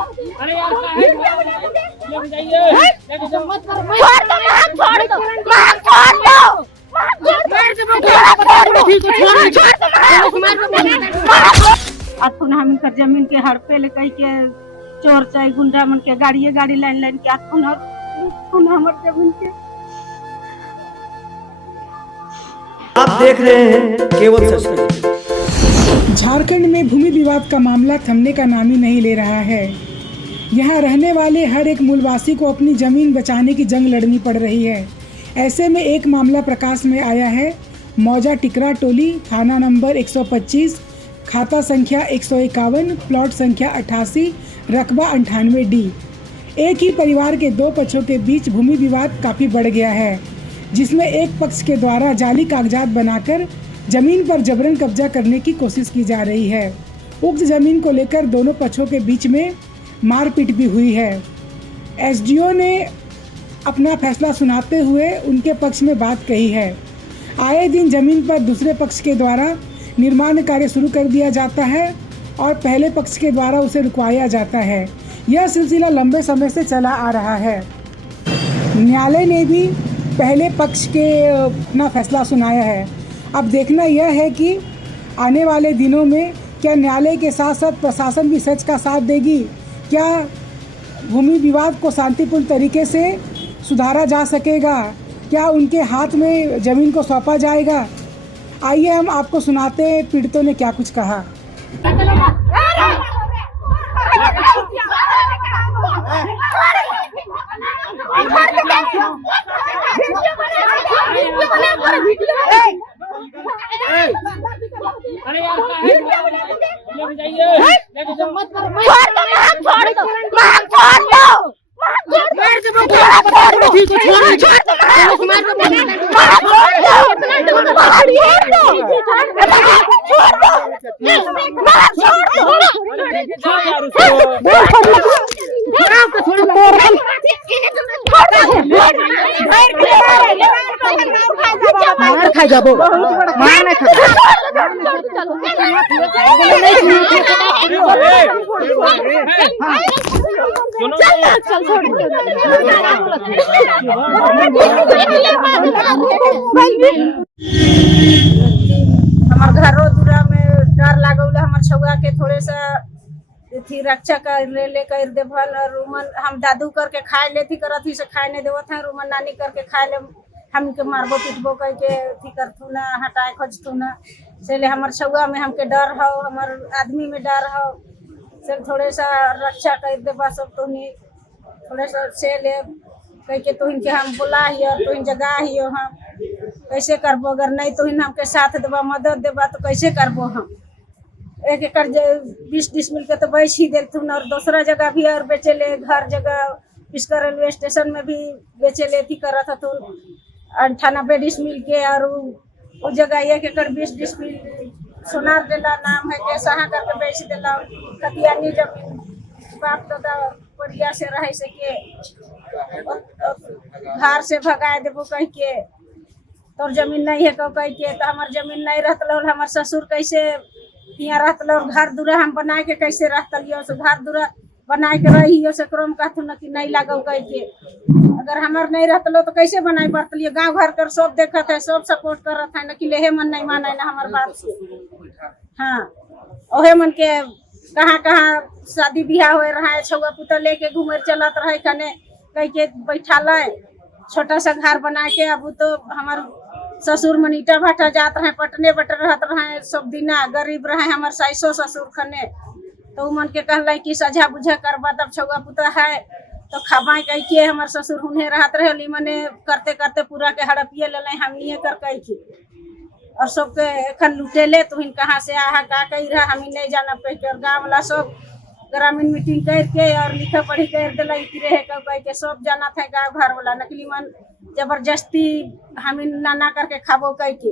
अरे यार काहे लेके जाइए मत करो छोड़ दो मार छोड़ दो अथुन हम कर जमीन के हड़पे ले कह के चोर चाहे गुंडा मन के गाड़ी लाइन लाइन के अथुन हमर जमीन के। आप देख रहे हैं केवल सच। झारखंड में भूमि विवाद का मामला थमने का नाम ही नहीं ले रहा है। यहाँ रहने वाले हर एक मूलवासी को अपनी जमीन बचाने की जंग लड़नी पड़ रही है। ऐसे में एक मामला प्रकाश में आया है। मौजा टिकरा टोली, थाना नंबर 125, खाता संख्या 151, प्लॉट संख्या 88, रकबा 98D। एक ही परिवार के दो पक्षों के बीच भूमि विवाद काफ़ी बढ़ गया है, जिसमें एक पक्ष के द्वारा जाली कागजात बनाकर जमीन पर जबरन कब्जा करने की कोशिश की जा रही है। उक्त जमीन को लेकर दोनों पक्षों के बीच में मारपीट भी हुई है। एसडीओ ने अपना फैसला सुनाते हुए उनके पक्ष में बात कही है। आए दिन जमीन पर दूसरे पक्ष के द्वारा निर्माण कार्य शुरू कर दिया जाता है और पहले पक्ष के द्वारा उसे रुकवाया जाता है। यह सिलसिला लंबे समय से चला आ रहा है। न्यायालय ने भी पहले पक्ष के अपना फैसला सुनाया है। अब देखना यह है कि आने वाले दिनों में क्या न्यायालय के साथ साथ प्रशासन भी सच का साथ देगी। क्या भूमि विवाद को शांतिपूर्ण तरीके से सुधारा जा सकेगा। क्या उनके हाथ में ज़मीन को सौंपा जाएगा। आइए हम आपको सुनाते हैं पीड़ितों ने क्या कुछ कहा। अरे यार काहे लेके जाइए मत करो छोड़ दो खा जाबो मार ना चल छोड़ हमार घरो दूरा में डर लागल। हमार छुआ के थोड़े सा थी रक्षा कर ले कर दे भल। रूमन हम दादू करके खाए ले थी करत ही से खाए नहीं देवत है। रूमन नानी करके खाए ले हमके मारबो पीटबो कह के थी करथू ना हटाए खोजतू ना से ले हमार छुआ में हमके डर हो। हमार आदमी में डर हो से थोड़े सा रक्षा कर दे बस। सब तो नहीं थोड़े सा से ले कह के तो इनके हम बुला हियो तो इन जगह हियो हम कैसे करबो। अगर नहीं तो इन हमके साथ देबा मदद देबा तो कैसे करबो। हम 1 एकड़ 20 डिसमिल के तो बेच ही देथुन और दूसरा जगह भी और बेचे ले। घर जगह पिस्कर रेलवे स्टेशन में भी बेचे ले थी करत हथुन 98 डिसमिल के। और वो जगह 1 एकड़ 20 डिसमिल सोनार देला नाम है के सहा करके बेच देला। खतियानी जमीन बाप दादा बढ़िया से रहे से के घर से भगाए देबो कह के तोर जमीन नहीं है कह के। तो हमार जमीन नहीं रहतल हमार ससुर कैसे यहाँ रहतल और घर दूरा हम बनाए के कैसे रहतलियो। से घर दूरा बनाए के रहियो से क्रम कहथु न कि नहीं लागो कह के। अगर हमार नहीं रहतलो तो कैसे बनाए पड़तलियो। गांव घर कर सब देखत है सब सपोर्ट करत है न कि लेहे मन नहीं माने ना हमार बात से। हाँ ओहे मन के कहाँ कहाँ शादी बियाह हो रहा है। छुआ पुता लेके घूमे चलत रहे कने कह के बैठा ले छोटा सा घर बना के। अब तो हमार ससुर मन ईटा भाटा जात रहे पटने बट रहत रहे सब दिना गरीब रहे हमार साइसो ससुर खने। तो मन के कहल कि सजा बुझा करबा तब छुआ पुता है तो खबाई कह के हमार ससुर हुने रहत रहे। मने करते करते पूरा के हड़पिए ले हमनिए कर कह के और सबके एखन लुटेले। तो इन कहाँ से आहा का कही रहा हम नहीं जाना पे। और गाँव वाला सब ग्रामीण मीटिंग करके और लिखा पढ़ी कर दिला रहे कह के सब जाना था। गाँव घर वाला नकली मन जबरदस्ती हम ना करके खाबो कह के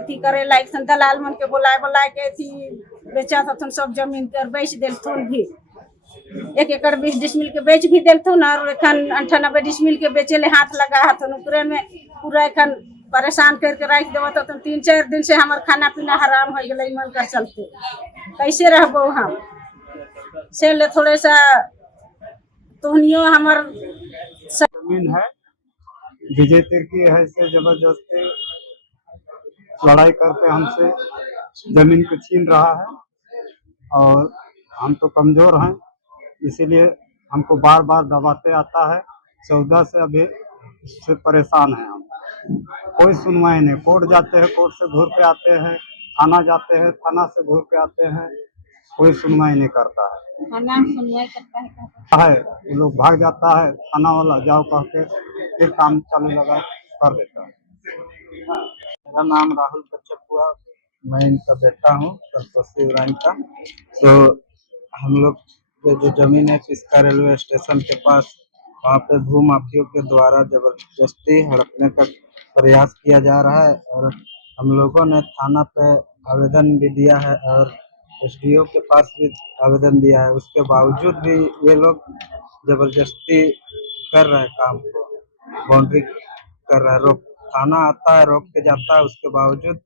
अथी करे लायक दलाल मन के बुलाए के थी बेचा था सब जमीन कर बेच दिलथुन भी। 1 एकड़ 20 डिसमिल के बेच भी दिलथुन और एखन 98 डिसमिल के बेचे ले हाथ लगा हथुन। उपरे में पूरा एखन परेशान करके रख देव। तो 3-4 दिन से हमार खाना पीना हराम हो गए मन कर चलते कैसे रहबो हम। से ले थोड़े सा तुहनियो हमार जमीन है। विजय तिर्की है से जबरदस्ती लड़ाई करके हमसे जमीन को छीन रहा है और हम तो कमजोर हैं, इसीलिए हमको बार बार दबाते आता है। 14 से अभी इससे परेशान हैं हम। कोई सुनवाई नहीं, कोर्ट जाते हैं, कोर्ट से घूर के आते हैं, थाना जाते हैं, थाना से घूर के आते हैं, कोई सुनवाई नहीं करता है। नाम सुनवाई करता है वो लोग भाग जाता है, थाना वाला जाओ कह के फिर काम चालू लगा कर देता है। मेरा नाम राहुल कच्छप हुआ, मैं इनका बेटा हूँ संतोषी उराइन का। तो हम लोग के जो जमीन है पिस्का रेलवे स्टेशन के पास, वहाँ पे भू माफियों के द्वारा जबरदस्ती हड़पने का प्रयास किया जा रहा है और हम लोगों ने थाना पे आवेदन भी दिया है और एसडीओ के पास भी आवेदन दिया है। उसके बावजूद भी ये लोग जबरदस्ती कर रहे हैं काम को, बाउंड्री कर रहा है। थाना आता है, रोक के जाता है, उसके बावजूद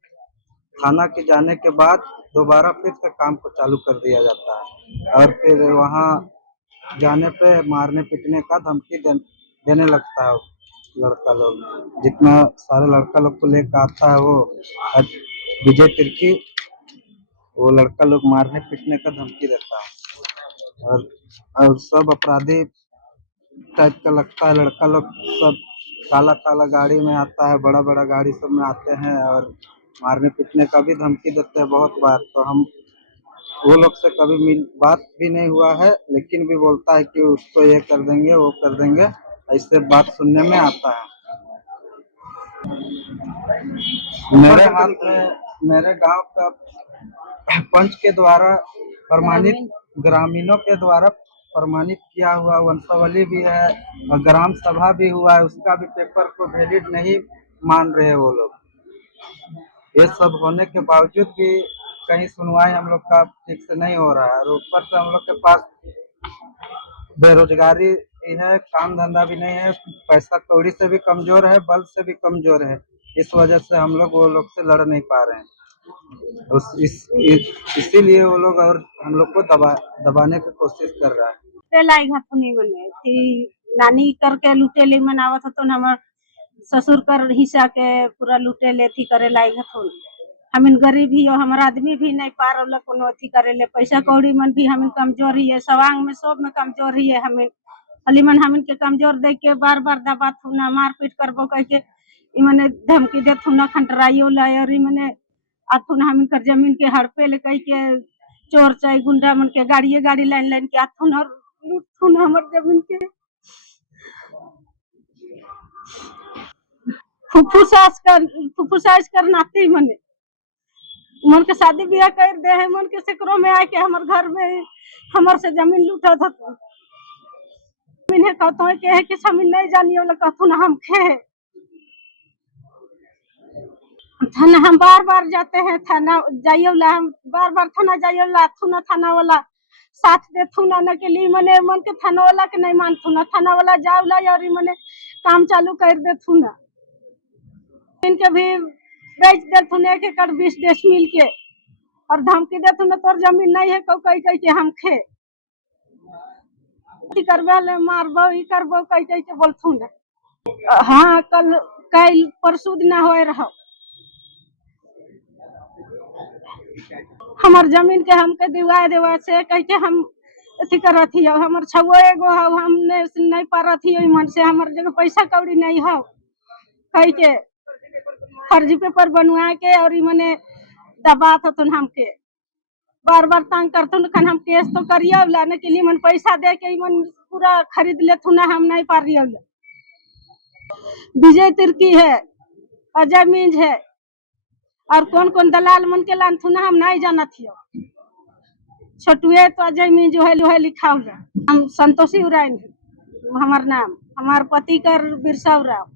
थाना के जाने के बाद दोबारा फिर से काम को चालू कर दिया जाता है और फिर वहाँ जाने पे मारने पीटने का धमकी देने लगता है लड़का लोग। जितना सारे लड़का लोग को लेकर आता है वो विजय तिर्की, वो लड़का लोग मारने पीटने का धमकी देता है और सब अपराधी टाइप का लगता है लड़का लोग। सब काला काला गाड़ी में आता है, बड़ा बड़ा गाड़ी सब में आते हैं और मारने पीटने का भी धमकी देते हैं बहुत बार। तो हम वो लोग से कभी बात भी नहीं हुआ है, लेकिन भी बोलता है कि उसको ये कर देंगे वो कर देंगे, ऐसे बात सुनने में आता है। मेरे हाथ में मेरे गांव का पंच के द्वारा प्रमाणित, ग्रामीणों के द्वारा प्रमाणित किया हुआ वंशावली भी है और ग्राम सभा भी हुआ है, उसका भी पेपर को वैलिड नहीं मान रहे वो लोग। ये सब होने के बावजूद भी कहीं सुनवाई हम लोग का ठीक से नहीं हो रहा है और ऊपर से हम लोग के पास बेरोजगारी है, काम धंधा भी नहीं है, पैसा कौड़ी से भी कमजोर है, बल से भी कमजोर है। इस वजह से हम लोग वो लोग से लड़ नहीं पा रहे हैं। इसीलिए वो लोग और हम लोग को दबाने की कोशिश कर रहा है। लाई घातुनी मने कि नानी करके लुटे ले मनावत तो हमर ससुर कर हिस्सा के पूरा लुटे ले थी करे लाई घातुन। हमिन गरीब ही हो, हमारा आदमी भी नहीं पार होला कोनो अथी करे ले, पैसा कौड़ी मन भी हमिन कमजोर ही है, सवांग में सब में कमजोर ही है। हमिन हलीमन हमिन के कमजोर देख के बार बार दबात हुना, मारपीट करबो कह के इमने धमकी देत हुना, खंडराइयो ला और इमने आथुन हमिन कर जमीन के हड़पे ले कह के चोर चाय गुंडा मन के गाड़ी लाइन लाइन के आथुन और लूटथुन हमर जमीन के। फुफुसास कर नाती मने मन के शादी ब्याह कर दे है, मन के सिकरो में आके हमर घर में हमर से जमीन लूटा था। जमीन है कहतो है कि जमीन नहीं जानियो ला कहतो ना हम खे थाना हम बार बार जाते हैं, थाना जाइयो ला हम बार बार थाना जाइयो ला थुना थाना वाला साथ दे थुना न के लिए मने मन के थाना वाला के नहीं मान थुना, थाना वाला जाओ ला और मने काम चालू कर दे थुना। इनके भी बेच दे थुने के कर 20 डेसिमल के और धमकी दे थुना तोर जमीन नहीं है कह कह के हम खे करबे ले मारबो ई करबो कह के बोलथुन। हां कल परसों दिन होए रहो हमार जमीन के हमके दिवा से कह के हम अथी करत हियो। हमर छवो एगो हो, हमने नहीं पारत हियो मन से, हमर जगह पैसा कौड़ी नहीं हो कह के फर्जी पेपर बनवा के और मने दबात हतुन हमके बार बार तंग करथुन। खन हम केस तो करियो लाने के लिए मन पैसा दे के मन पूरा खरीद लेथुन, हम नहीं पारियो। विजय तिर्की है, अजय मिंज है और कौन कौन दलाल मन के लान थुना हम नहीं जानत हियो। छोटुए तो अजय मिंज है लिखा हुआ। हम संतोषी उराइन हमार नाम, हमार पति कर बिरसा उराव।